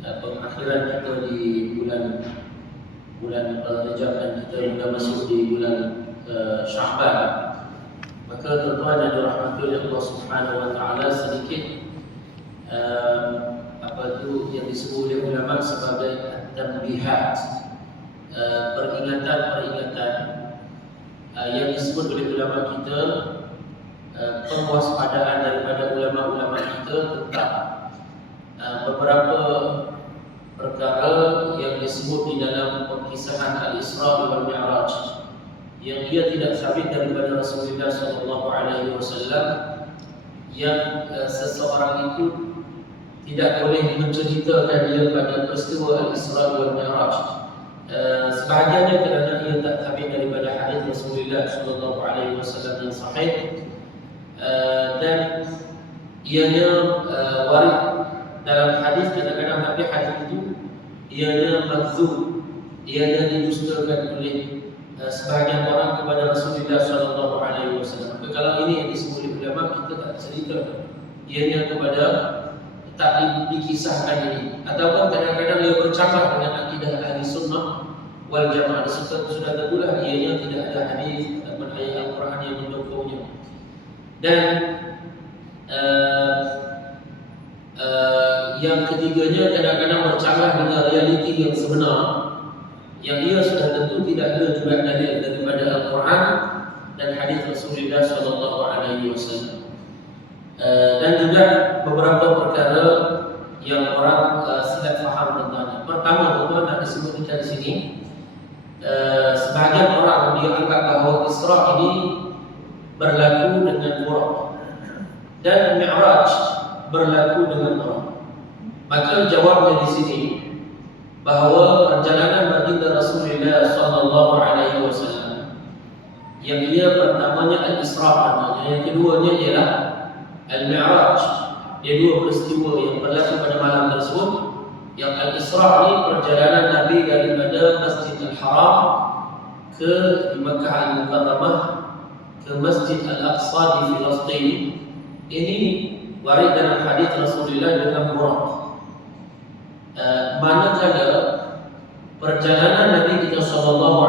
Pengakhiran kita di bulan Rajab dan kita sudah masuk di bulan Sya'ban. Maka tuan-tuan dan dirahmati oleh Allah Subhanahu wa taala, sedikit yang disebut oleh ulama sebagai tanbihat, peringatan yang disebut oleh ulama kita, pewaspadaan daripada ulama-ulama kita tentang beberapa perkara yang disebut di dalam perkisahan Al-Isra wal Mi'raj yang dia tidak sabit daripada Rasulullah SAW, yang seseorang itu tidak boleh menceritakan dia pada peristiwa Al-Isra wal Mi'raj. Sebahagiannya kerana ia tak sabit daripada hadis Rasulullah SAW yang sahih, dan ianya warid dalam hadis. Kadang-kadang tapi hadis itu ianya makdzub, ianya didustakan oleh sebahagian orang kepada Rasulullah SAW. Maka kalau ini yang disebut oleh ulama, kita tak cerita ianya kepada, tak dikisahkan ini. Ataupun kadang-kadang ia bercampur dengan akidah ahli sunnah wal jamaah. Sudah tentulah ianya tidak ada hadis ataupun ayat Al-Quran yang mendukungnya. Dan yang ketiganya kadang-kadang bercanggah dengan realiti yang sebenar, yang ia sudah tentu tidak ada juga dalil daripada Al-Quran dan hadis Rasulullah SAW. Dan juga beberapa perkara yang orang silap faham tentangnya. Pertama, tuan-tuan, nak disebutkan di sini, sebahagian orang dia anggap bahawa Isra ini berlaku dengan Buraq dan Mi'raj berlaku dengan Buraq. Maka jawabnya di sini bahawa perjalanan baginda Rasulullah SAW yang ia pertamanya Al-Isra namanya, yang keduanya ialah Al-Mi'raj. Dia dua peristiwa yang berlaku pada malam tersebut. Yang Al-Isra ini perjalanan Nabi daripada Masjid Al-Haram ke Makkah Al-Mukarramah ke Masjid Al-Aqsa di Filistin. Ini warid dalam hadis Rasulullah dengan Buraq. Manakala perjalanan Nabi kita SAW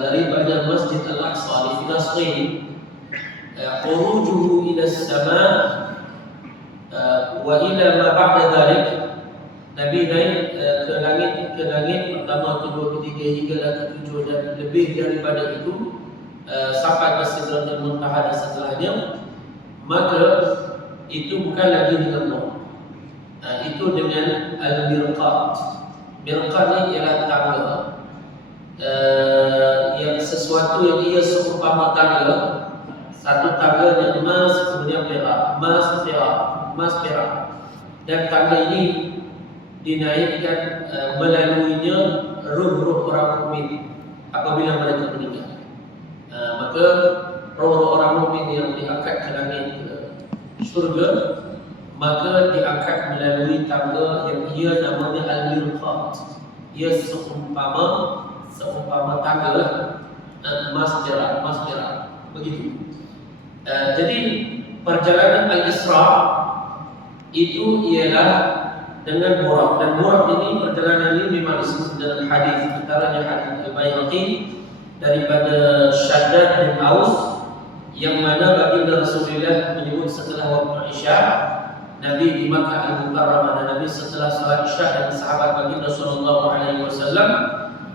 daripada Masjid Al-Aqsa di Filistin, khurujuhu ila as-sama wa ila ma ba'da dhalik, Nabi naik ke langit pertama, kedua, ketiga hingga ketujuh dan lebih daripada itu, sampai ke Sidratul Muntaha dan setelahnya. Maka itu bukan lagi dengan Nur, itu dengan Al-Mirqat. Mirqat ni ialah tangga, yang sesuatu yang ia seumpama tangga. Satu tangga yang emas, kemudian perak, emas, perak. Dan tangga ini dinaikkan melaluinya ruh-ruh orang mukmin apabila mereka meninggal. Maka roh-roh orang mukmin yang diangkat ke langit syurga, maka diangkat melalui tangga yang ia namanya Al-Mirqat. Ia seumpama tangga lah, emas perak, begitu. Jadi perjalanan Al-Isra itu ialah dengan Buraq, dan Buraq ini, perjalanan ini memang disebut dalam hadis, antaranya hadis Al-Baihaqi daripada Shaddad bin Aus, yang mana baginda Rasulullah menyebut setelah waktu Isya, Nabi di Makkah Al-Mukarramah, dan Nabi setelah salat Isya dengan sahabat baginda SAW,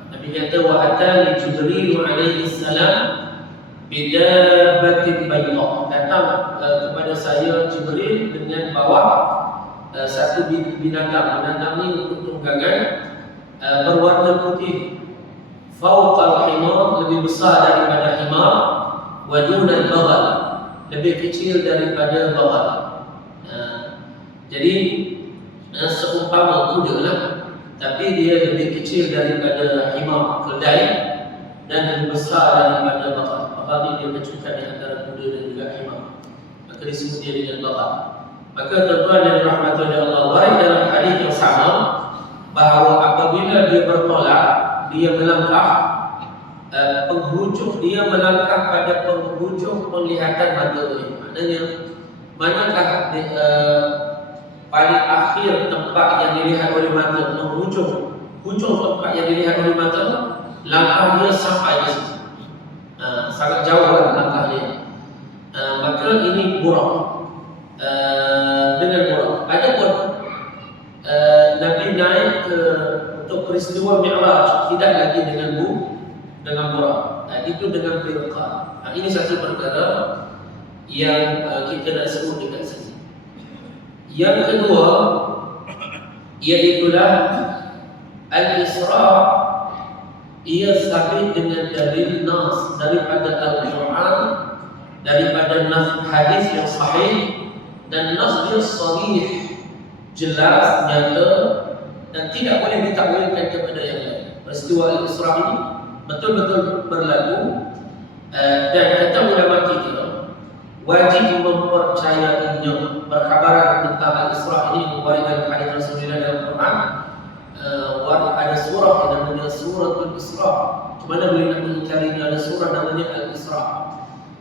Nabi kata, wa atani Jibril alaihi salam bidabbatin bayda. Datang kepada saya Jibril dengan bawa satu binatang. Binatang ini untuk tunggangan, berwarna putih, fawqal himar, lebih besar daripada himar, wa dunal baghal, lebih kecil daripada baghal. Jadi seumpama kuda lah, tapi dia lebih kecil daripada himar, keldai, dan lebih besar daripada baghal. Baghal ni dia bercukan di antara kuda dan juga himar, maka disebut dia dengan baghal. Maka tuan-tuan yang dirahmati oleh Allah, warid dalam hadis yang sama bahawa apabila dia bertolak, dia melangkah, penghujung dia melangkah pada penghujung penglihatan mata dia. Maknanya manakah paling akhir tempat yang dilihat oleh mata, hujung tempat yang dilihat oleh mata, langkah dia sampai di situ. Sangat jauh langkah dia. Maka ini burak. Dengan burak. Adapun Nabi naik ke untuk peristiwa Mi'raj tidak lagi dengan burak. Itu dengan firqah. Ini satu perkara yang kita nak sebut dekat sini. Yang kedua, iaitulah Al-Isra' ia sabit dengan dalil nas daripada Al-Quran, daripada nas hadis yang sahih, dan nas dia sahih, jelas, nyata, dan tidak boleh ditakwilkan kepada yang lain. Peristiwa Al-Isra' ini betul-betul berlaku, dan kata ulama kita wajib mempercayainya. Berkhabaran tentang Al-Isra' ini warid dalam hadis Rasulullah dalam Quran. Ada surah yang namanya Suratul Isra'. Mana boleh nak mencarinya? Ada surah namanya Al-Isra'.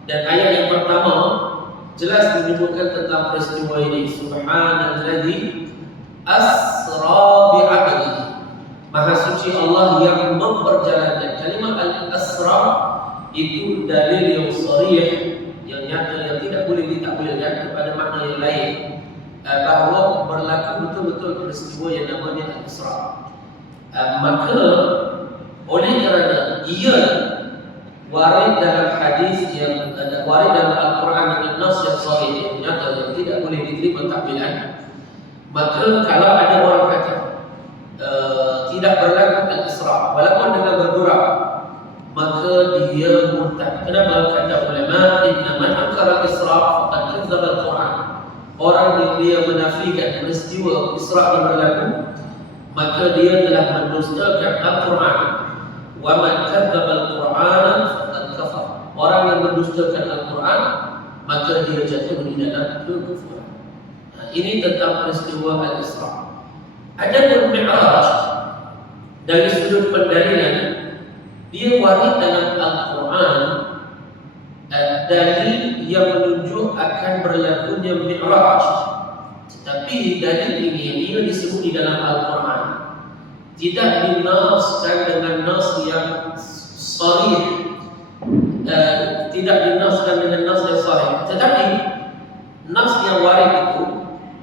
Dan ayat yang pertama jelas menyebutkan tentang peristiwa ini. Subhanalladzi asra bi'abdihi. Maha suci Allah yang memperjalankan. Kalimat Al-Asra itu dalil yang sharih, yang nyata, yang tidak boleh ditakwilkan kepada makna yang lain, bahawa berlaku betul-betul peristiwa yang namanya Al-Isra'. Maka oleh kerana ia warid dalam hadis yang warid dalam Al-Quran dengan nas yang sahih, yang nyata, yang tidak boleh diterima takwilan, maka kalau ada orang kata tidak berlaku Al-Isra' walaupun dengan bergurau, maka dia murtad. Kenapa? Kata ulama, inna man ankara Al-Isra' faqad kadzdzaba Al-Quran. Orang yang dia menafikan peristiwa Isra' yang berlaku, maka dia telah mendustakan Al-Quran. Wa man kadzdzaba Al-Quran faqad kafar. Orang yang mendustakan Al-Quran, maka dia jatuh di dalam kekufuran. Ini tentang peristiwa Al-Isra'. Adapun Mi'raj, dari sudut pendalilan, dia warid dalam Al-Quran dalil yang menunjuk akan berlakunya Mi'raj. Tetapi dalil ini dia disebut di dalam Al-Quran, tidak dinaskan dengan nas yang sharih, tidak dinaskan dengan nas yang sharih. Tetapi nas yang warid itu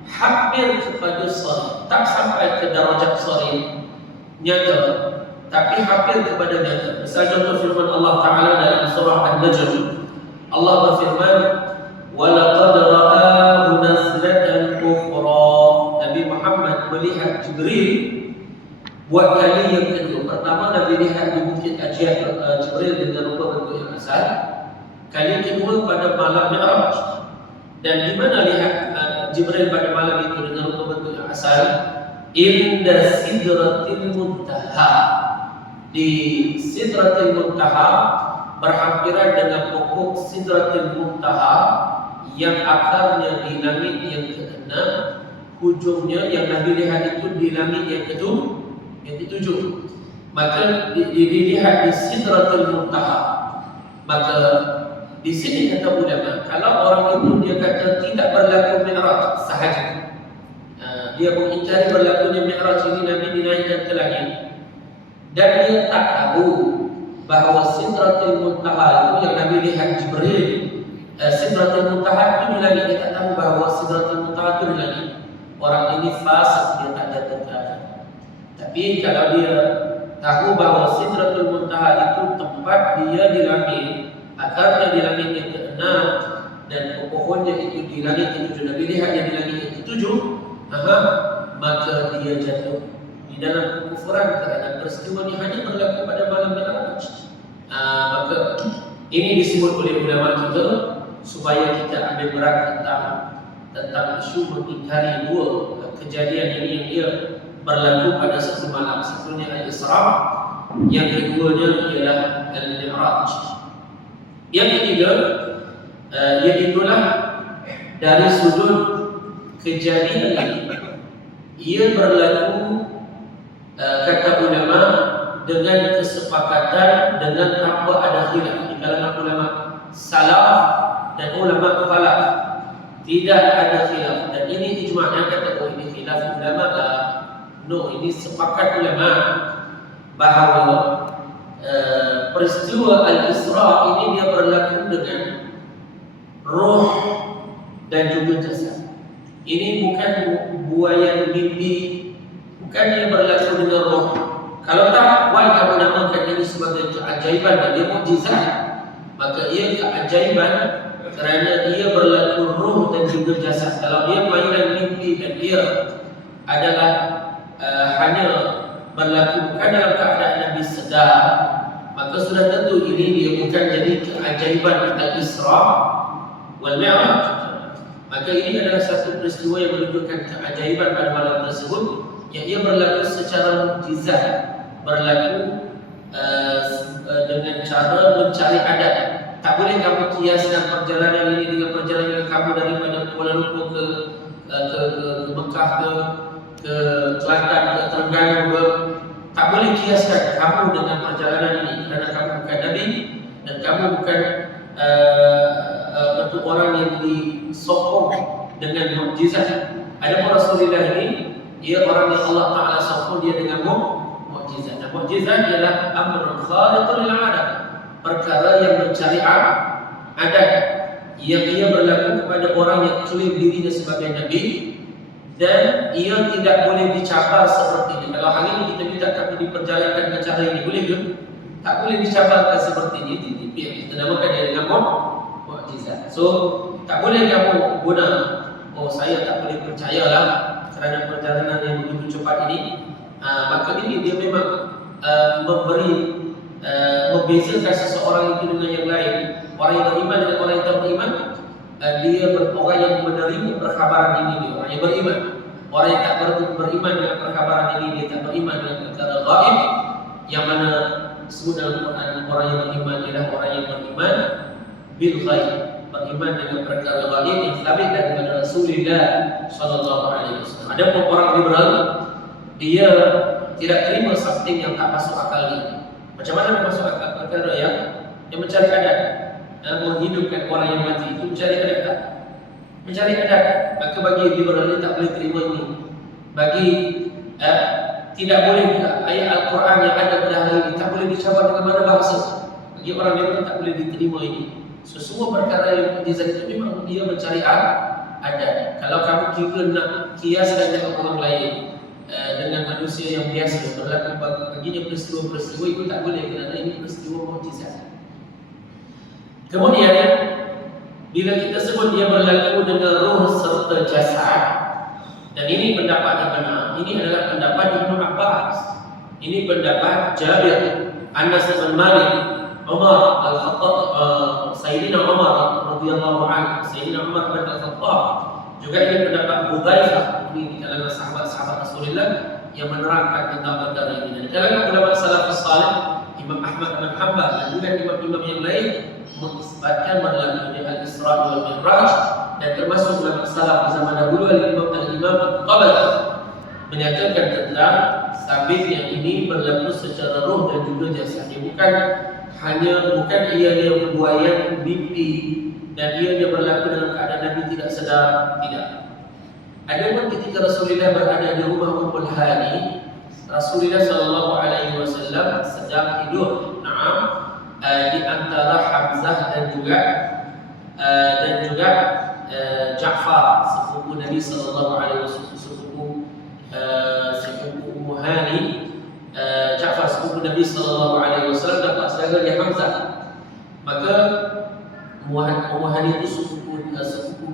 hampir kepada sharih, tak sampai ke darajat sharih nyata, tapi hampir kepada nyata. Misal contoh firman Allah Ta'ala dalam surah An-Najm. Allah berfirman, وَلَقَدْ رَآهُ نَزْلَةً أُخْرَى. Nabi Muhammad melihat Jibril buat kali yang kedua. Pertama Nabi lihat di Bukit Ajiat Jibril dengan rupa bentuk yang asal. Kali kedua pada malam Mi'raj. Dan di mana lihat Jibril pada malam itu dengan rupa bentuk yang asal? Inda Sidratil Muntaha. Di Sidratil Muntaha, berhampiran dengan pokok Sidratil Muntaha yang akarnya di langit yang ke-6, hujungnya yang Nabi lihat itu di langit yang ke-7. Maka dilihat di Sidratil Muntaha. Maka di sini kata ulama, kalau orang itu dia kata tidak berlaku Mi'raj sahaja, dia mengingkari berlakunya Mi'raj ini, Nabi dinaikkan ke langit, dan dia tak tahu bahawa Sidratil Muntaha itu yang Nabi lihat Jibril, Sidratil Muntaha itu di langit, dia tak tahu bahawa Sidratil Muntaha itu di langit. Orang ini fasik, dia tak jatuh ke akal. Tapi kalau dia tahu bahawa Sidratil Muntaha itu tempat dia di langit, akarnya di langit yang ke-6, dan pohonnya itu di langit yang ke-7, Nabi lihatnya di langit yang ke-7, maka dia jatuh di dalam kekufuran kerana peristiwa ini hanya berlaku pada malam Mi'raj. Maka ini disebut oleh ulama kita supaya kita ambil berat tentang isu mengingkari dua kejadian ini yang dia berlaku pada satu malam. Satunya Al-Isra', yang keduanya ialah Al-Mi'raj. Yang ketiga, iaitulah dari sudut kejadian ini, ia berlaku kata ulama dengan kesepakatan, dengan tanpa ada khilaf di kalangan ulama salaf dan ulama khalaf. Tidak ada khilaf, dan ini ijma', yang kata khilaf ulama lah. No, ini sepakat ulama bahawa peristiwa Al-Isra ini dia berlaku dengan roh dan juga jasad. Ini bukan buayan mimpi, bukan dia berlaku dengan roh. Kalau tak, why kamu namakan ini sebagai keajaiban dan dia mukjizat? Maka ia keajaiban kerana ia berlaku roh dan juga jasad. Kalau dia mainan mimpi dan dia adalah hanya berlaku bukan dalam keadaan Nabi sedar, maka sudah tentu ini dia bukan jadi keajaiban Al-Isra wal Mi'raj. Maka ini adalah satu peristiwa yang menunjukkan keajaiban pada malam tersebut, yang ia berlaku secara mukjizat, berlaku dengan cara mencari adat. Tak boleh kamu kiaskan perjalanan ini dengan perjalanan kamu daripada Kuala Lumpur ke Mekah, ke Kelantan, ke Terengganu ke. Tak boleh kiaskan kamu dengan perjalanan ini, kerana kamu bukan Nabi dan kamu bukan bentuk orang yang disokong dengan mukjizat. Adapun Rasulullah ini, dia orang yang Allah Ta'ala sokong dia dengan mukjizat. Dan mukjizat ialah amrun khariqun lil 'adat, perkara yang mencari adat, yang ia berlaku kepada orang yang klaim dirinya sebagai Nabi, dan ia tidak boleh dicabar seperti ini. Kalau hari ini kita minta kamu diperjalankan dengan cara ini, boleh ke? Tak boleh dicabarkan seperti ini. Kita namakan dia dengan mukjizat. So, tak boleh kamu guna, oh saya tak boleh percayalah kerana perjalanan yang begitu cepat ini. Maka ini dia memang membezakan seseorang itu dengan yang lain. Orang yang beriman dengan orang yang tak beriman, dia orang yang menerima perkhabaran ini dia orang yang beriman. Orang yang tak beriman dengan perkhabaran ini, dia tak beriman dengan perkara gaib, yang mana disebut dalam Quran orang yang beriman ialah orang yang beriman bil ghaib, beriman dengan perkara gaib yang sabit daripada Rasulullah sallallahu alaihi wasallam. Adapun orang liberal, dia tidak terima something yang tak masuk akal dia. Macam mana nak masuk akal perkara yang mencari adat, menghidupkan orang yang mati, itu mencari adat tak? Mencari adat. Maka bagi liberal ini tak boleh terima ini. Bagi tidak boleh ayat Al-Quran yang ada pada hari ini tak boleh dicabar dengan mana bahasa. Bagi orang liberal tak boleh diterima ini. So, semua perkara yang mukjizat itu memang dia mencari adat. Kalau kamu kira nak kiaskan dengan orang lain, dengan manusia yang biasa berlaku baginya peristiwa-peristiwa itu tak boleh, kerana ini peristiwa mukjizat. Kemudian bila kita sebut dia berlaku dengan roh serta jasad, dan ini pendapat yang benar, ini adalah pendapat Ibnu Abbas, ini pendapat Jabir, Anas bin Malik, Umar Al-Khattab, Sayyidina Umar radhiyallahu anhu, Sayyidina Umar bin Al-Khattab. Juga ini pendapat Hudzaifah, ini di kalangan sahabat-sahabat Rasulullah yang menerangkan tentang perkara ini. Dan di kalangan ulama salafus salih, Imam Ahmad bin Hanbal dan juga imam-imam yang lain mengisbatkan berlakunya Al-Isra wal Mi'raj, dan termasuk ulama salaf di zaman dahulu Al-Imam Al-Tabari menyatakan tentang sabit yang ini berlaku secara roh dan juga jasad. Dia bukan ia buayan mimpi dan ia berlaku dalam keadaan Nabi tidak sedar, tidak. Adapun ketika Rasulullah berada di rumah Ummul Hani, Rasulullah sallallahu alaihi wasallam sedang tidur. Di antara Hamzah dan juga Ja'far, sepupu Nabi sallallahu alaihi wasallam, sepupu Ummu Hani. Ja'far sepupu Nabi sallallahu alaihi wasallam dapat saudara dia Hamzah. Maka Ummu Hani itu sepupu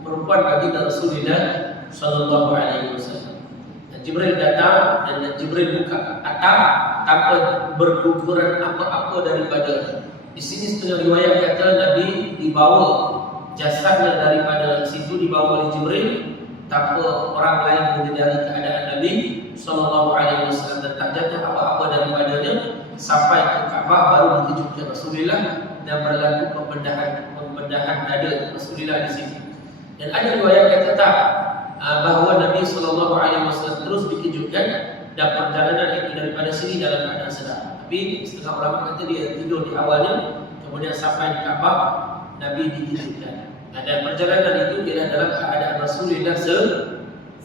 perempuan baginda Rasulullah sallallahu alaihi wasallam. Dan Jibril datang dan Jibril buka atap tanpa berguguran apa-apa daripada. Di sini setengah riwayat kata Nabi dibawa jasadnya daripada situ, dibawa oleh Jibril tanpa orang lain menyedari keadaan Nabi sallallahu alaihi wasallam, dan tak jatuh apa-apa daripadanya sampai ke Kaabah. Baru dikejutkan Rasulullah dan berlaku pembedahan dada Rasulullah di sini. Dan ada riwayat kata tak bahawa Nabi sallallahu alaihi wasallam terus dikejutkan dan perjalanan itu daripada sini dalam keadaan sedar. Tapi setengah ulama kata dia tidur di awalnya, kemudian sampai di Kaabah Nabi dikejutkan. Dan perjalanan itu ialah dalam keadaan Rasulullah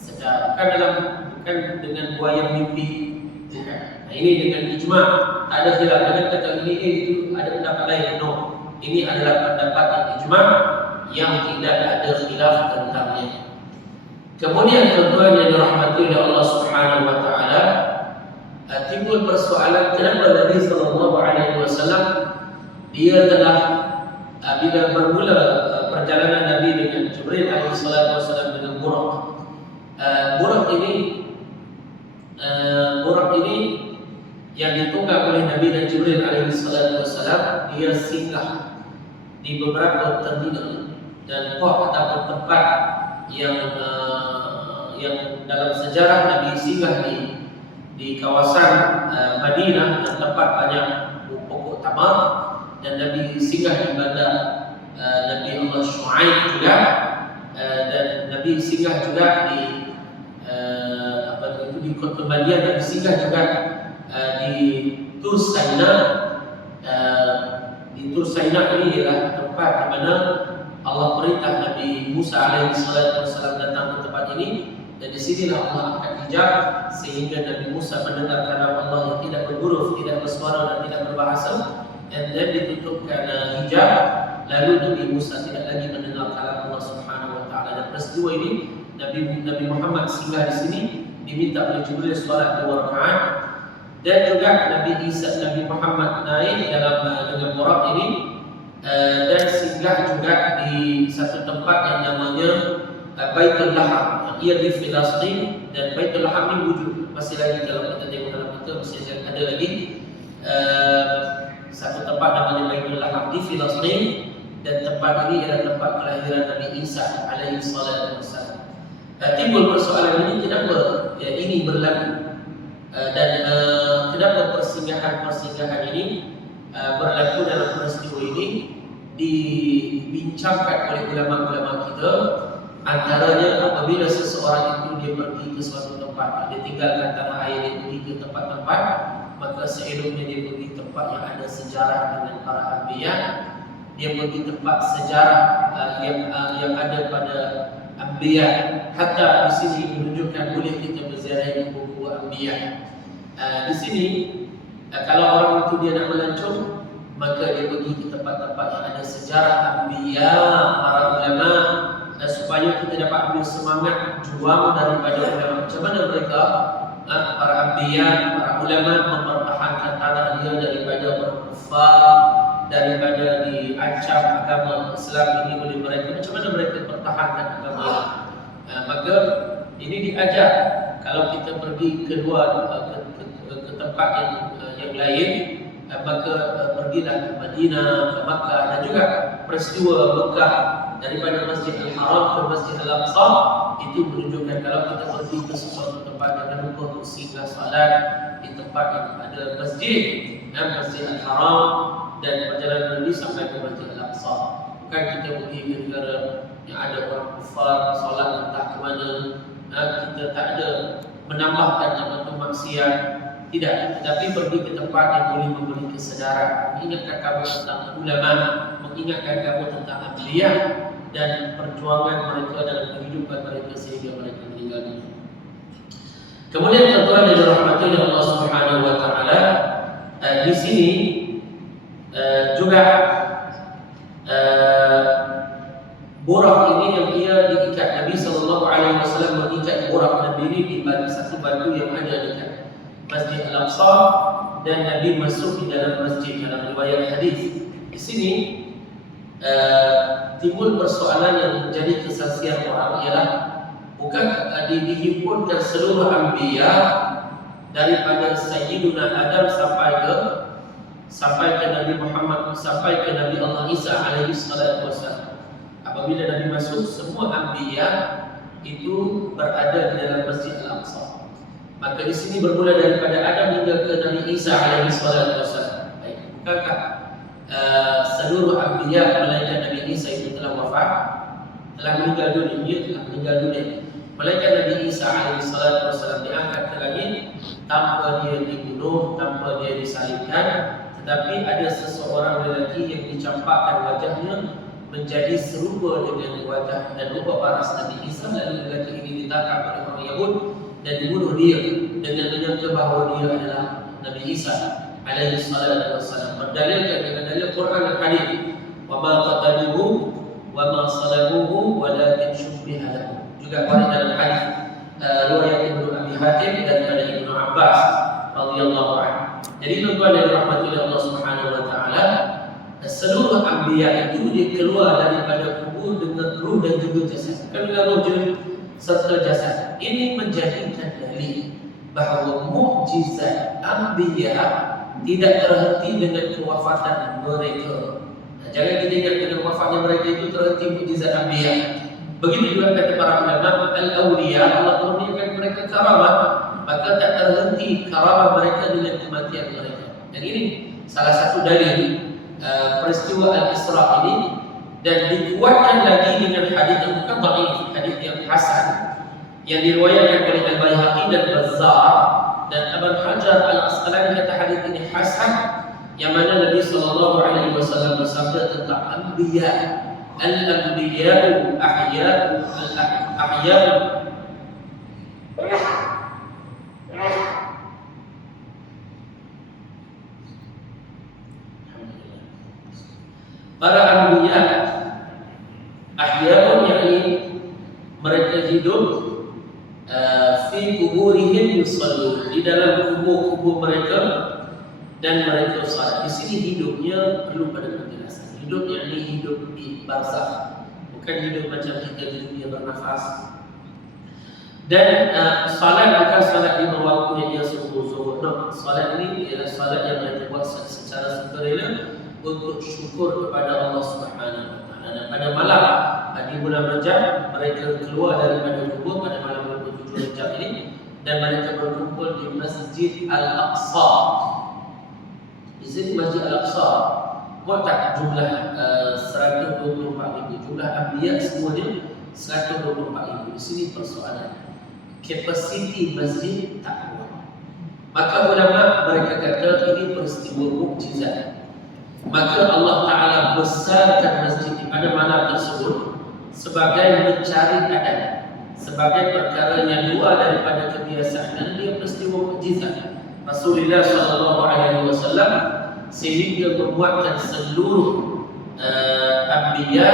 secara bukan dengan buaya mimpi, bukan. Nah, ini dengan ijma, ada khilaf. Dengan kata ini itu ada pendapat lain. No, ini adalah pendapat yang ijma yang tidak ada khilaf tentangnya. Kemudian tuan-tuan yang dirahmati oleh Allah Subhanahu wa taala, timbul persoalan kenapa Nabi sallallahu alaihi wasallam dia telah bila bermula perjalanan Nabi dengan Jibril alaihi salatu wasallam dengan Buraq. Buraq ini yang ditunggang oleh Nabi dan Jibril alaihi salatu wasallam, dia singgah di beberapa terminal dan port ataupun tempat yang dalam sejarah Nabi singgah di kawasan Madinah, dan tempat banyak pokok tamar, dan Nabi singgah di bandar Nabi Allah Shu'aib juga, dan Nabi singgah juga di kota Madinah, Nabi singgah juga di Tur Saina. Di Tur Saina ini ialah tempat di mana Allah perintah Nabi Musa alaihi salatu wasallam datang ke tempat ini, dan di sinilah Allah angkat hijab sehingga Nabi Musa mendengar kalam Allah yang tidak berhuruf, tidak bersuara dan tidak berbahasa, dan ditutupkan hijab, lalu Nabi Musa tidak lagi mendengar kalam Allah Subhanahu wa taala. Dan peristiwa ini Nabi Muhammad singgah di sini, diminta oleh Jibril salat 2 rakaat, dan juga Nabi Muhammad naik dengan Buraq ini, dan singgah juga di satu tempat yang namanya Baitul Laham, ia di Filastin. Dan Baitul Laham ini wujud masih lagi, kalau kita tengok dalam kitab masih ada lagi satu tempat namanya Baitul Laham di Filastin, dan tempat ini adalah tempat kelahiran Nabi Isa alaihi salatu wasallam. Timbul persoalan ini, kenapa ini berlaku, dan kenapa persinggahan ini berlaku dalam peristiwa ini dibincangkan oleh ulama-ulama kita. Antaranya apabila seseorang itu dia pergi ke suatu tempat, dia tinggalkan tanah air, dia pergi ke tempat-tempat, maka seeloknya dia pergi tempat yang ada sejarah dengan para anbiya. Dia pergi tempat sejarah yang ada pada anbiya. Hatta di sini menunjukkan boleh kita berziarah buku anbiya. Di sini kalau orang itu dia nak melancong, maka dia pergi ke tempat-tempat yang ada sejarah anbiya, para ulama, supaya kita dapat ambil semangat juang daripada ulama. Macam mana mereka, para anbiya, para ulama mempertahankan tanah dia daripada orang kufar, daripada diancam agama Islam ini oleh mereka. Macam mana mereka pertahankan agama ini? Maka ini diajar kalau kita pergi ke tempat yang lain, maka pergilah ke Madinah, ke Makkah, dan juga peristiwa Makkah daripada Masjid Al-Haram ke Masjid Al-Aqsa itu menunjukkan kalau kita pergi ke sesuatu tempat, jangan lupa untuk singgah salat di tempat yang ada masjid, Masjid Al-Haram, dan perjalanan ini sampai ke Masjid Al-Aqsa. Bukan kita pergi ke negara yang ada orang kufar, salat entah ke mana, kita tak ada menambahkan nama tu maksiat, tidak, tetapi pergi ke tempat yang boleh memberi kesedaran, mengingatkan kamu tentang ulama, mengingatkan kamu tentang anbiya dan perjuangan mereka dalam kehidupan mereka sehingga mereka meninggal dunia. Kemudian tuan-tuan yang dirahmati oleh Allah Subhanahu wa taala, di sini juga Buraq ini yang ia diikat, Nabi sallallahu alaihi wasallam mengikat Buraq Nabi ini di satu batu yang ada dekat Masjid Al-Aqsa, dan Nabi masuk di dalam masjid. Dalam riwayat hadis di sini timbul persoalan yang menjadi kesaksian orang, ialah bukan dihimpunkan seluruh anbiya daripada Sayyiduna Adam sampai ke Nabi Muhammad, sampai ke Nabi Allah Isa alaihi salatu wasallam. Apabila Nabi masuk, semua anbiya itu berada di dalam Masjid Al-Aqsa. Maka di sini bermula daripada Adam hingga ke Nabi Isa alaihi salatu wasallam. Baik, bukankah seluruh anbiya melainkan Nabi Isa itu telah wafat, telah meninggal dunia, melainkan Nabi Isa alaihi salatu wasallam diangkat ke langit tanpa dia dibunuh, tanpa dia disalibkan, tetapi ada seseorang lelaki yang dicampakkan wajahnya menjadi serupa dengan wajah dan rupa paras Nabi Isa, lalu lelaki ini ditangkap oleh orang Yahud dan dibunuh dia dengan menyangka bahawa dia adalah Nabi Isa alaihi salatu wassalam. Berdalilkan dengan dalil Quran dan hadis, wa ma qataluhu wa ma salabuhu walakin syubbiha lahu. Juga dalam hadis riwayat Ibnu Abi Hatim daripada Ibnu Abbas radhiyallahu anhu. Jadi tuan-tuan yang dirahmati oleh Allah Subhanahu wa taala, seluruh anbiya itu dia keluar daripada kubur dengan ruh dan juga jasad. Kan dengan ruh serta jasad. Ini menjadikan dalil bahawa mukjizat anbiya tidak terhenti dengan kewafatan mereka. Jangan kita ingat dengan wafatnya mereka itu terhenti mukjizat anbiya. Begitu juga kata para ulama, al-awliya Allah kurniakan mereka karamah, maka tak terhenti karamah mereka dengan kematian mereka. Dan ini salah satu dalil peristiwa Al-Isra ini, dan dikuatkan lagi dengan hadis yang bukan dhaif, hadis yang hasan yang diriwayatkan oleh Al-Baihaqi dan Bazzar, dan Ibnu Hajar Al-Asqalani kata hadis ini hasan, yang mana Nabi sallallahu alaihi wasallam bersabda tentang anbiya, al-anbiya'u ahya'u al-ahya'u. Para anbiya ahya'un, yakni mereka hidup fi kuburihim yusallun, di dalam kubur-kubur mereka dan mereka salat. Di sini hidupnya perlu pada penjelasan. Hidup yakni hidup di barzakh, bukan hidup macam kita di dunia bernafas. Dan salat bukan salat di waktu yang sungguh-sungguh. No, salat ini ialah salat yang mereka buat secara sukarela untuk syukur kepada Allah Subhanahu wa taala. Dan pada malam di bulan Rajab mereka keluar daripada kubur pada malam 27 Rajab ini, dan mereka berkumpul di Masjid Al-Aqsa. Di sini Masjid Al-Aqsa muat jumlah 124,000. Jumlah anbiya semuanya 124,000. Di sini persoalan kapasiti masjid tak kuat. Maka ulama mereka kata ini peristiwa mukjizat. Maka Allah Ta'ala besarkan masjid di pada malam tersebut sebagai mencari adat, sebagai perkara yang luar daripada kebiasaan, dan dia peristiwa mukjizat. Rasulullah SAW sehingga membuatkan seluruh anbiya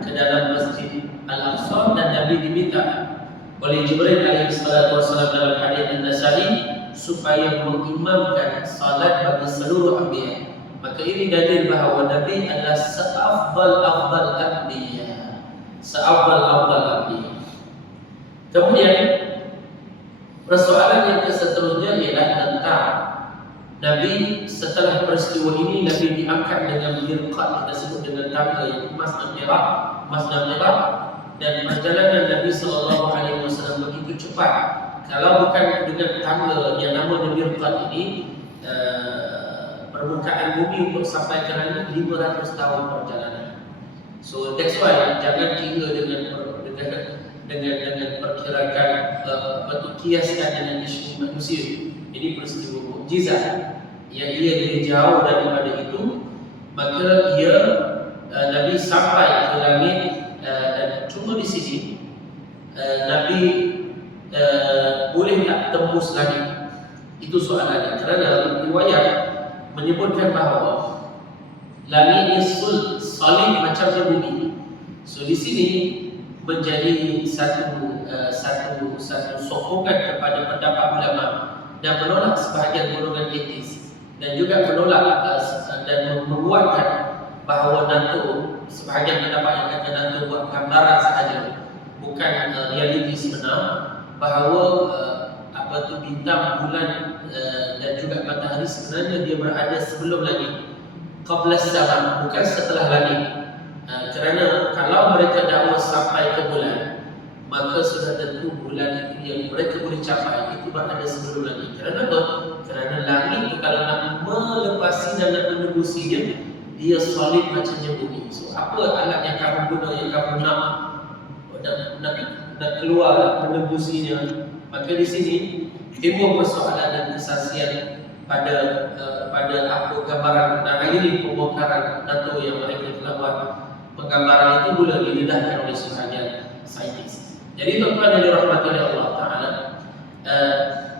ke dalam Masjid Al-Aqsa, dan Nabi diminta oleh Jibril alaihissalam dalam hadis An-Nasa'i supaya mengimamkan salat bagi seluruh anbiya. Maka ini dalil bahawa Nabi adalah seafdal anbiya, seafdal anbiya. Kemudian persoalan yang seterusnya ialah tentang Nabi setelah peristiwa ini, Nabi diangkat dengan mirqat, kita sebut dengan tangga yang emas dan perak, dan perjalanan Nabi sallallahu alaihi wasallam begitu cepat. Kalau bukan dengan tangga yang namanya mirqat ini, permukaan bumi untuk sampai ke langit 500 tahun perjalanan. So that's why jangan kira dengan perkirakan kiaskan dengan isu manusia. Ini peristiwa mukjizat yang ia jauh daripada itu, maka ia Nabi sampai ke langit, dan cuma di sini Nabi boleh tak tembus langit. Itu soalannya, kerana riwayat menyebutkan bahawa langit ini solid macam bumi. So di sini menjadi satu sokongan kepada pendapat ulama dan menolak sebahagian golongan etis, dan juga menolak dan menguatkan bahawa NATO, sebahagian pendapat yang kata NATO buat gambaran sahaja, bukan realiti sebenar, bahawa bintang, bulan dan juga matahari sebenarnya dia berada sebelum langit, qabla sama, bukan setelah langit. Kerana kalau mereka dakwa sampai ke bulan, maka sudah tentu bulan itu yang mereka boleh capai itu berada sebelum langit. Kerana apa? Kerana langit itu kalau nak melepasi dan nak menebusinya, dia solid macamnya bumi. So apa alat yang kamu guna, yang kamu nak keluar menebusinya? Maka di sini timbul persoalan dan kesaksian pada apa gambaran dan ini pembongkaran NATO yang mereka telah buat penggambaran itu boleh didedahkan oleh sebagian saintis. Jadi tuan-tuan yang dirahmati oleh Allah Ta'ala,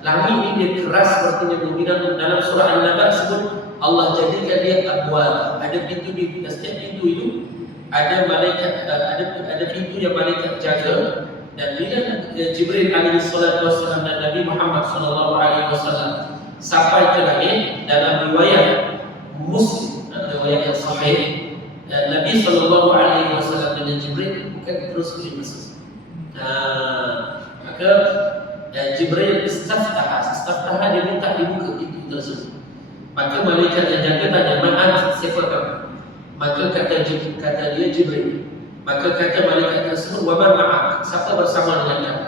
langit ini dia keras seperti yang berbilang dalam surah An-Naba sebut Allah jadikan dia abwab, ada pintu di setiap pintu itu ada malaikat, ada pintu yang malaikat jaga. Dan bila Jibril alaihi salatu wassalam dan Nabi Muhammad sallallahu alaihi wasallam sampai ke langit, dalam riwayat Muslim, riwayat yang sahih, Nabi sallallahu alaihi wasallam dengan Jibril bukan terus masuk. Maka Jibril istaftaha dia minta dibuka pintu tersebut. Maka malaikat yang jaga tanya, "Man siapa kamu?" Maka kata dia Jibril. Maka kata malaikat tersebut, "Wa man ma'ak?" Siapa bersama dengan kamu?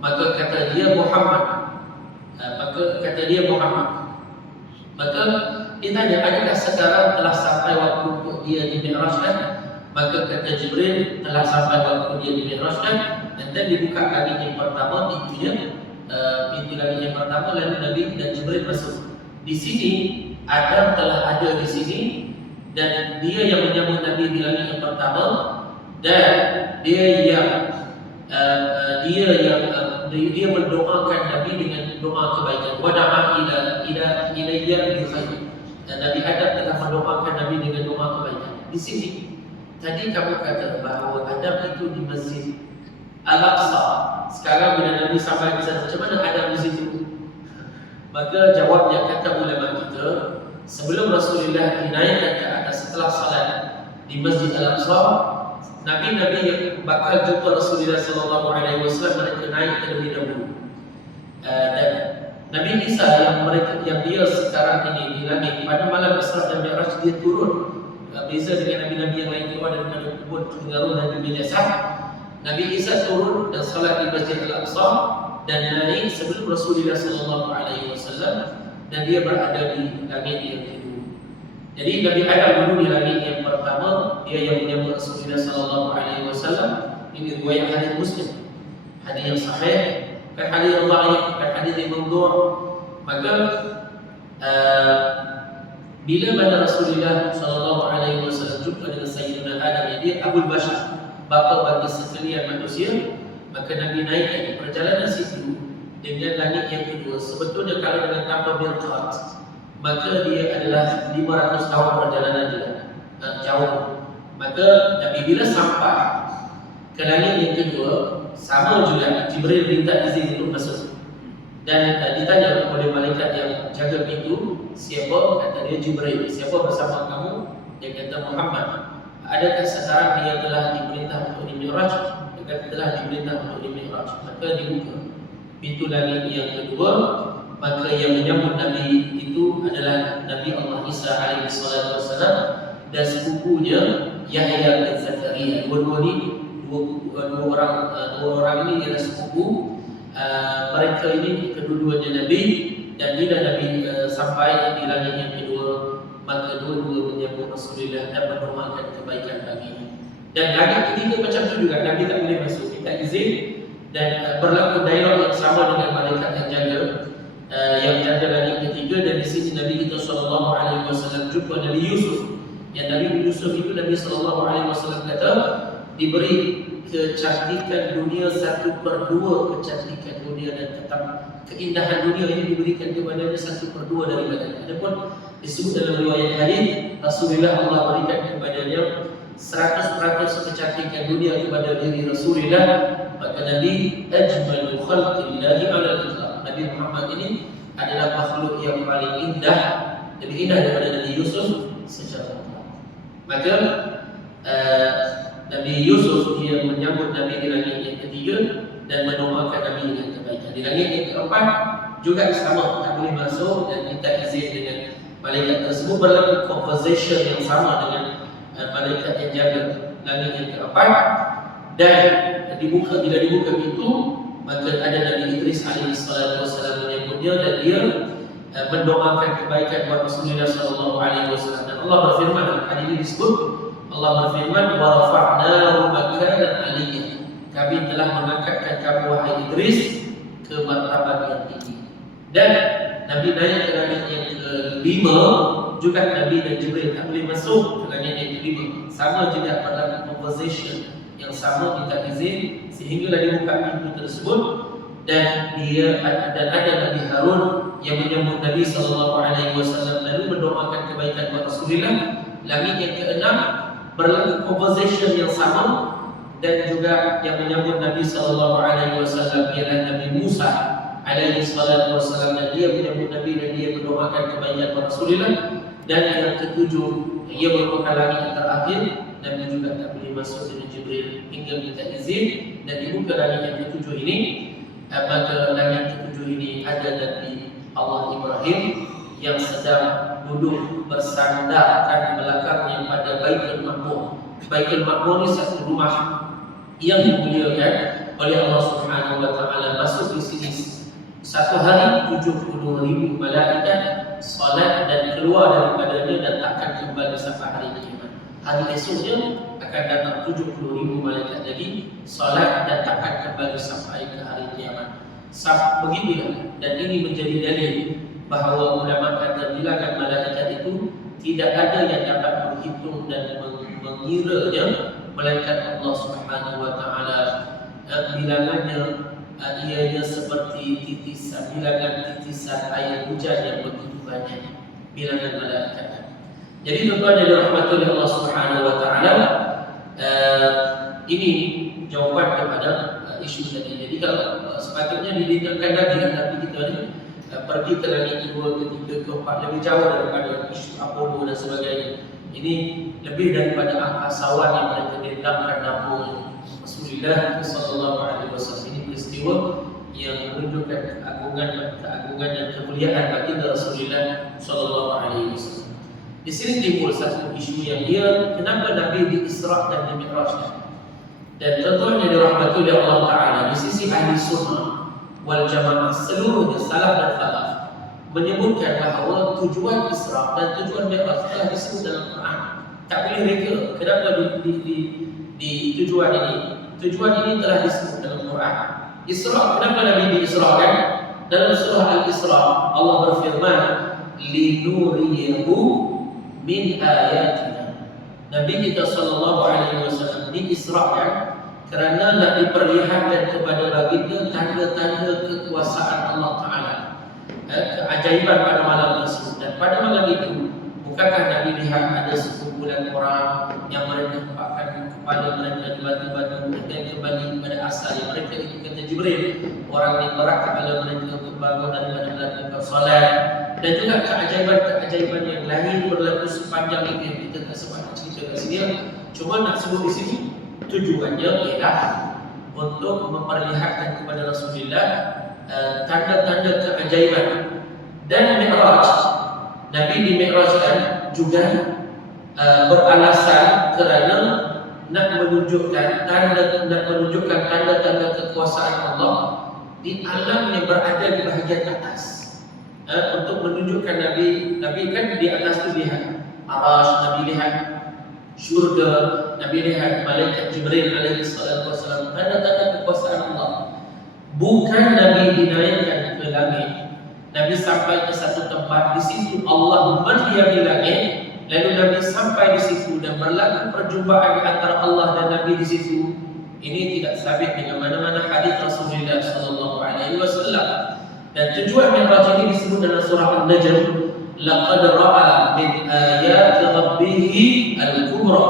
Maka kata dia Muhammad. Maka ditanya, "Adakah sekarang telah sampai waktu dia dimi'rajkan?" Maka kata Jibril, "Telah sampai waktu dia dimi'rajkan." Dan dibuka langit yang pertama, pintu langit yang pertama, lalu Nabi dan Jibril masuk. Di sini Adam telah ada di sini dan dia yang menyambut Nabi di langit yang pertama, dan dia mendoakan Nabi dengan doa kebaikan. Wada'a ilayya bi khair. Dan Nabi Adam telah mendoakan Nabi dengan doa kebaikan. Di sini tadi kamu kata bahawa Adam itu di Masjid Al-Aqsa. Sekarang bila Nabi sampai di sana, macam mana Adam di situ? Maka jawabnya kata ulama kita, sebelum Rasulullah dinaikkan ke atas setelah salat di Masjid Al-Aqsa, Nabi-Nabi yang bakal jumpa Rasulullah sallallahu alaihi wasallam mereka naik terlebih dahulu. Dan Nabi Isa yang dia sekarang ini di langit pada malam Isra dan Mi'raj dia turun. Beza dengan Nabi-Nabi yang lain keluar daripada kubur dengan roh dan juga jasad. Nabi Isa turun dan salat di Masjid Al-Aqsa dan naik sebelum Rasulullah sallallahu alaihi wasallam, dan dia berada di langit yang kedua. Jadi Nabi Adam dulu di langit yang pertama, dia yang menyambut Rasulullah sallallahu alaihi wasallam. Ini riwayat hadis Muslim, hadis yang sahih, bukan hadis yang dhaif, bukan hadis yang maudhu'. Maka bila mana Rasulullah sallallahu alaihi wasallam jumpa dengan Sayyidina Adam, yang dia Abul Bashar, bapa bagi sekalian manusia, maka Nabi naik perjalanan situ dengan langit yang kedua. Sebetulnya kalau dengan tanpa mirqat, maka dia adalah 500 tahun perjalanan juga, jauh. Maka Nabi bila sampai ke langit yang kedua, sama juga Jibril minta izin untuk masuk. Dan ditanya oleh malaikat yang jaga pintu, siapa? Kata dia Jibril. Siapa bersama kamu? Dia kata Muhammad. Adakah sekarang dia telah diperintah untuk dimi'raj? Dia kata telah diperintah untuk dimi'raj. Maka dibuka pintu langit yang kedua. Maka yang menyambut Nabi itu adalah Nabi Allah Isa alaihi salatu wassalam dan sepupunya Yahya bin Zakaria. Dua orang ini adalah sepupu. Mereka ini kedua-duanya Nabi, dan bila Nabi sampai di langit yang kedua, maka dua-dua menyambut Rasulullah dan mendoakan kebaikan baginya. Dan langit ketiga macam tu juga, Nabi tak boleh masuk, minta izin, dan berlaku dialog yang sama dengan malaikat yang jaga langit ketiga. Dan di sini Nabi kita sallallahu alaihi wasallam jumpa Nabi Yusuf. Yang Nabi Yusuf itu Nabi sallallahu alaihi wasallam kata diberi kecantikan dunia 1/2 kecantikan dunia, dan keindahan dunia ini diberikan kepadanya 1/2 daripadanya. Adapun disebut dalam riwayat hadis, Rasulullah Allah berikan kepadanya 100% kecantikan dunia kepada diri Rasulullah. Maka Nabi ajmalul khalqillahi ala al-itlaq. Nabi Muhammad ini adalah makhluk yang paling indah, lebih indah daripada Nabi Yusuf secara mutlak. Maka Nabi Yusuf dia menyambut Nabi di langit yang ketiga dan mendoakan Nabi dengan kebaikan. Di langit yang keempat juga sama, tak boleh masuk dan minta izin dengan malaikat tersebut. Berlaku conversation yang sama dengan malaikat yang jaga langit yang keempat. Dan bila dibuka pintu, maka ada Nabi Idris alaihi salatu wassalam menyambutnya, dan dia mendoakan kebaikan buat Rasulullah sallallahu alaihi wasallam. Dan Allah berfirman, hadis ini disebut Allah berfirman, wa rafa'nahu makanan 'aliyya. Kami telah mengangkatkan kamu wahai Idris ke martabat yang tinggi. Dan Nabi naik ke langit yang kelima, juga Nabi dan Jibril tak boleh masuk ke langit yang kelima. Sama juga pada conversation yang sama minta izin sehinggalah dibuka pintu tersebut, dan ada Nabi Harun yang menyambut Nabi SAW lalu mendoakan kebaikan buat Rasulullah. Langit yang keenam berlaku conversation yang sama, dan juga yang menyambut Nabi SAW ialah Nabi Musa alaihi salatu wassalam, dan dia menyambut Nabi dan dia mendoakan kebaikan buat Rasulullah. Dan yang ketujuh, ia merupakan langit yang terakhir, Nabi juga tak boleh masuk dengan Jibril hingga minta izin dan dibuka langit yang ketujuh ini. Maka langit ketujuh ini ada Nabi Allah Ibrahim yang sedang duduk bersandarkan belakangnya pada Baitul Ma'mur. Baitul Ma'mur ini satu rumah yang dimuliakan oleh Allah Subhanahu wa taala. Masuk di sini satu hari 70,000 malaikat salat dan keluar daripadanya dan takkan kembali sampai hari kiamat. Hari esoknya akan datang 70,000 malaikat lagi salat dan takkan kembali sampai ke hari kiamat. Begitulah, dan ini menjadi dalil bahawa ulama kata bilangan malaikat itu tidak ada yang dapat menghitung dan mengiranya melainkan Allah Subhanahu wa taala. Bilangannya ianya seperti bilangan titisan air hujan yang begitu banyak, bilangan malaikat. Jadi tuan-tuan yang dirahmati oleh Allah Subhanahu wa taala, ini jawapan kepada isu tadi. Jadi kalau sepatutnya diletakkan lagi Nabi kita ni pergi ke langit kedua, ketiga, keempat, lebih jauh daripada isu Apollo dan sebagainya. Ini lebih daripada angkasawan yang mereka dendamkan nama Rasulullah sallallahu alaihi wasallam. Ini peristiwa yang menunjukkan keagungan dan kemuliaan baginda Rasulullah sallallahu alaihi wasallam. Di sini timbul satu isu yang dia, kenapa Nabi di Isra dan di Mi'raj. Dan tuan-tuan yang dirahmati oleh Allah Taala, di sisi ahli sunnah wal jamaah seluruhnya salaf dan khalaf menyebutkan bahawa tujuan Isra dan tujuan Mi'raj telah disebut dalam Quran. Tak boleh reka kenapa di tujuan ini. Tujuan ini telah disebut dalam Quran. Isra, kenapa Nabi diisrakan? Dalam surah Al-Isra Allah berfirman, linuriyahu min ayatina. Nabi kita sallallahu alaihi wasallam diisrakan kerana nak diperlihatkan kepada baginda tanda-tanda kekuasaan Allah Taala, keajaiban pada malam tersebut. Dan pada malam itu, bukankah Nabi lihat ada sekumpulan orang yang mereka tempatkan kepala mereka di batu-batu dan kembali kepada asal yang mereka itu, kata Jibril, orang yang berat kepala mereka untuk bangun daripada melakukan solat. Dan juga keajaiban-keajaiban yang lain berlaku sepanjang itu yang kita tak sempat nak cerita kat sini. Cuma nak sebut di sini, tujuannya ialah untuk memperlihatkan kepada Rasulullah tanda-tanda keajaiban. Dan Mi'raj, Nabi di Mi'rajkan juga beralasan kerana nak menunjukkan tanda-tanda kekuasaan Allah di alam yang berada di bahagian atas. Untuk menunjukkan Nabi kan di atas tu lihat Arash, Nabi lihat syurga, Nabi lihat malaikat Jibril alaihi salatu wasallam, tanda-tanda kekuasaan Allah. Bukan Nabi dinaikkan ke langit, Nabi sampai ke satu tempat, di situ Allah berdiam di langit, lalu Nabi sampai di situ dan berlaku perjumpaan di antara Allah dan Nabi di situ. Ini tidak sabit dengan mana-mana hadis Rasulullah sallallahu alaihi wasallam. Dan tujuan Mi'raj ini disebut dalam surah An-Najm, laqad ra'a min ayati rabbih al-kubra.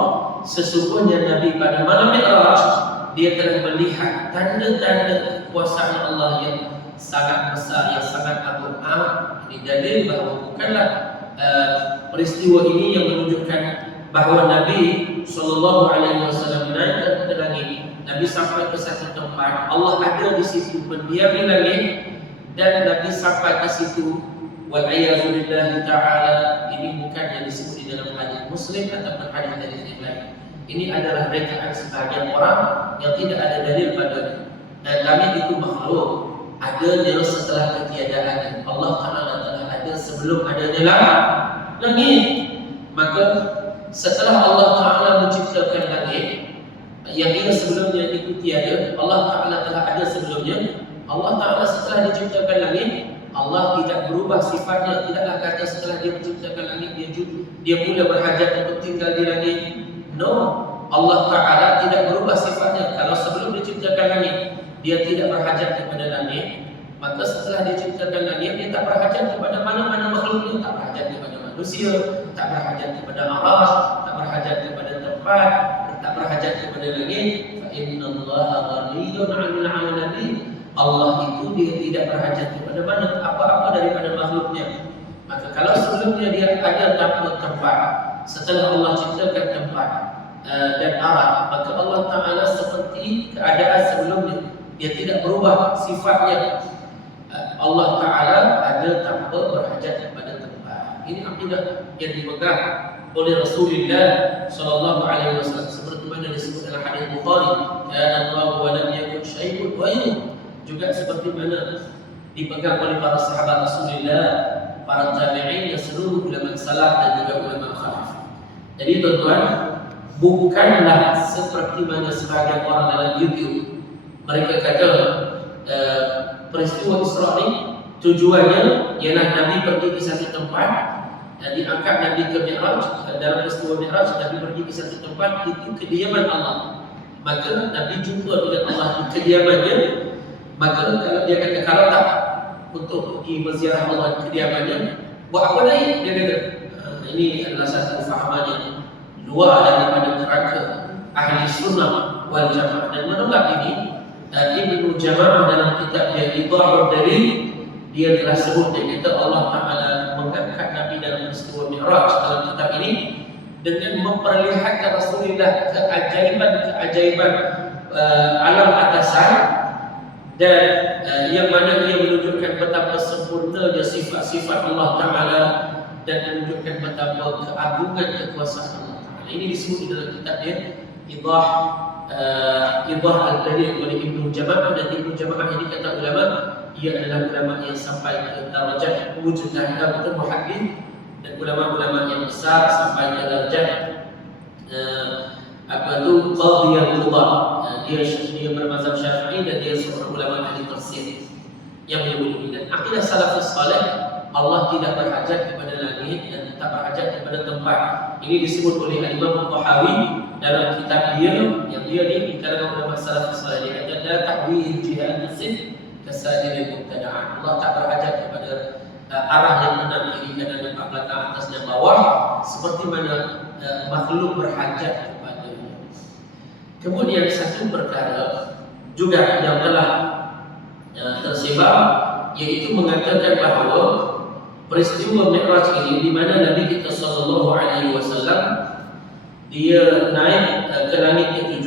Sesungguhnya Nabi pada malam Mi'raj dia telah melihat tanda-tanda kekuasaan Allah yang sangat besar, yang sangat agung. Ini dalil bahawa bukanlah peristiwa ini yang menunjukkan bahawa Nabi sallallahu alaihi wasallam naik ke langit. Nabi sampai ke satu tempat, Allah ada di situ berdiam di langit, dan Nabi sampai ke situ. Wal-'iyadzu billahi ta'ala, ini bukan yang disebut di dalam hadis Muslim ataupun hadis yang lain. Ini adalah rekaan sebahagian orang yang tidak ada dalil padanya. Dan langit itu makhluk, adanya setelah ketiadaan. Allah Ta'ala telah ada sebelum adanya langit. Maka setelah Allah Ta'ala menciptakan langit yang ia sebelumnya itu tiada, Allah Ta'ala telah ada sebelumnya. Allah Ta'ala setelah diciptakan langit, Allah tidak berubah sifatnya. Tidaklah kata setelah dia menciptakan langit dia mula berhajat untuk tinggal di langit. No, Allah Ta'ala tidak berubah sifatnya. Kalau sebelum diciptakan langit dia tidak berhajat kepada langit, maka setelah diciptakan langit dia tak berhajat kepada mana-mana makhluknya. Tak berhajat kepada manusia, tak berhajat kepada arasy, tak berhajat kepada tempat, tak berhajat kepada langit. Fa innallaha ghaniyyun 'anil 'alamin. Allah itu dia tidak berhajat kepada mana apa-apa daripada makhluknya. Maka kalau sebelumnya dia ada tempat, setelah Allah ciptakan tempat dan arah, maka Allah Ta'ala seperti keadaan sebelumnya. Dia tidak berubah sifatnya. Allah Ta'ala ada tanpa berhajat kepada tempat. Ini akidah yang dipegang oleh Rasulullah sallallahu alaihi wasallam, seperti mana disebut dalam hadis Bukhari, kana Allah wa lam yakun syai'un ghairuh. Juga seperti mana dipegang oleh para sahabat Rasulullah, para tabi'in, dan seluruh ulama salaf dan juga ulama khalaf. Jadi tuan-tuan, bukanlah seperti mana sebagian orang dalam YouTube mereka kata peristiwa Isra ni tujuannya ialah Nabi pergi ke satu tempat dan diangkat Nabi ke Mi'raj. Dalam peristiwa Mi'raj Nabi pergi ke satu tempat, itu kediaman Allah. Maka Nabi jumpa dengan Allah di kediamannya. Maka kalau dia kata kalau tak untuk pergi berziarah Allah di kediamannya, buat apa lagi? Dia kata ini adalah satu fahaman yang luar daripada kerangka ahli sunnah wal jamaah. Dan menolak ini Ibnu Jama'ah dalam kitab dia Idha'ud Dalil, dia telah sebut, dia kata Allah Ta'ala mengangkat Nabi dalam peristiwa Mi'raj dalam kitab ini dengan memperlihatkan Rasulullah keajaiban-keajaiban alam atasan, dan yang mana ia menunjukkan betapa sempurnanya sifat-sifat Allah Ta'ala dan menunjukkan betapa keagungan kekuasaan Allah Ta'ala. Ini disebut di dalam kitab dia Idah al-Dalil oleh Ibnu Jama'ah. Dan Ibnu Jama'ah ini kata ulama, ia adalah ulama yang sampai ke darjah mujtahid atau muhaddits, dan ulama-ulama yang besar sampai ke darjah qadhi al-qudhah. Dia bermazhab Syafi'i dan dia seorang ulama ahli tafsir yang menyebut ini. Dan akidah salafus salih, Allah tidak berhajat kepada langit dan tak berhajat kepada tempat. Ini disebut oleh Imam Tahawi dalam kitab dia yang dia ni di kalangan ulama salafus salih. Dia kata la ta'wil jihad nasib kasadiril mubtada'ah. Allah tak berhajat kepada arah yang benar, kiri kanan depan belakang atas dan bawah, seperti mana makhluk berhajat kepadanya. Kemudian satu perkara juga yang telah tersebar, yaitu mengatakan bahawa peristiwa Mi'raj ini, di mana Nabi kita sallallahu alaihi wasallam dia naik ke langit ke-7,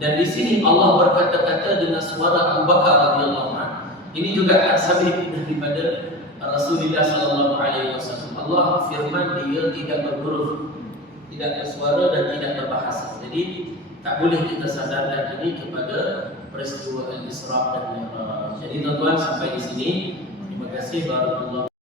dan di sini Allah berkata-kata dengan suara Abu Bakar radhiyallahu anhu. Ini juga tak sabit daripada Rasulullah sallallahu alaihi wasallam. Allah firman dia tidak berhuruf, tidak bersuara dan tidak berbahasa. Jadi tak boleh kita sandarkan ini kepada peristiwa Al-Isra dan Mi'raj. Jadi tuan-tuan, sampai di sini. Terima kasih. Barakallahu